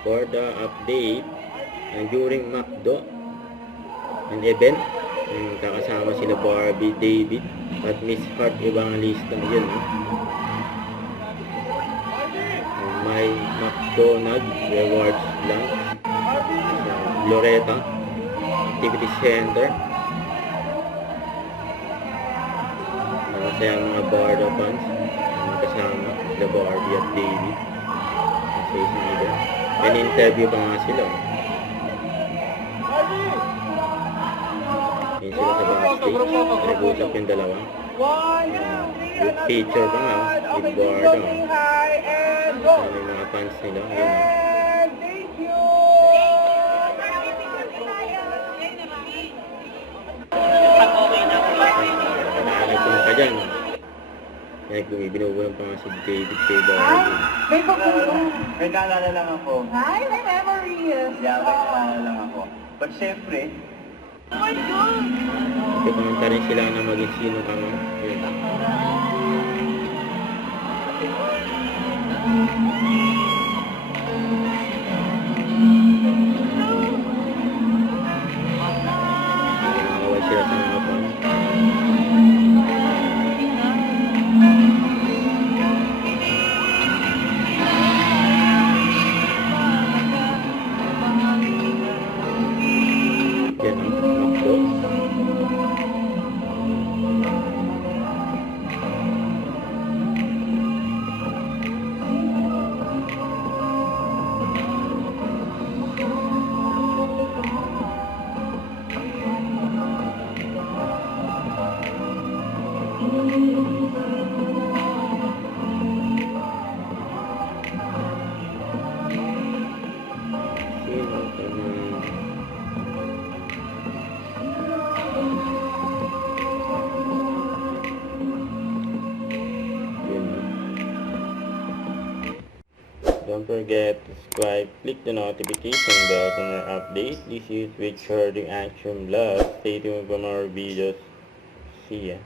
for the update during McDo ang event. Kakasama sila Barbie, David at Miss Hart Evangelista. Yun, may McDonald's rewards lunch sa Loretta Activity Center. Masaya mga Barda fans, kasama sila Barbie at David sa isang event. May interview pa nga sila. Yun sila sa backstage, nag-usap yung dalawa. With picture pa nga, with Barda. Sana yung mga fans nila. Yun, nakakagpun ka dyan. Kaya binubuhan pa nga si David kay Barbie. May pagkulong. May naalala lang ako. Hi, my memories. Yeah, may naalala lang ako. But syempre, Oh my God! Kumanta rin sila na maging sino ka nga. Yun. Nakawal sila sa mga fans. Yan ang McDo. Sino ka nga? Don't forget to subscribe, click the notification bell for more updates. This is Richard the Action Vlog. Stay tuned for more videos. See ya.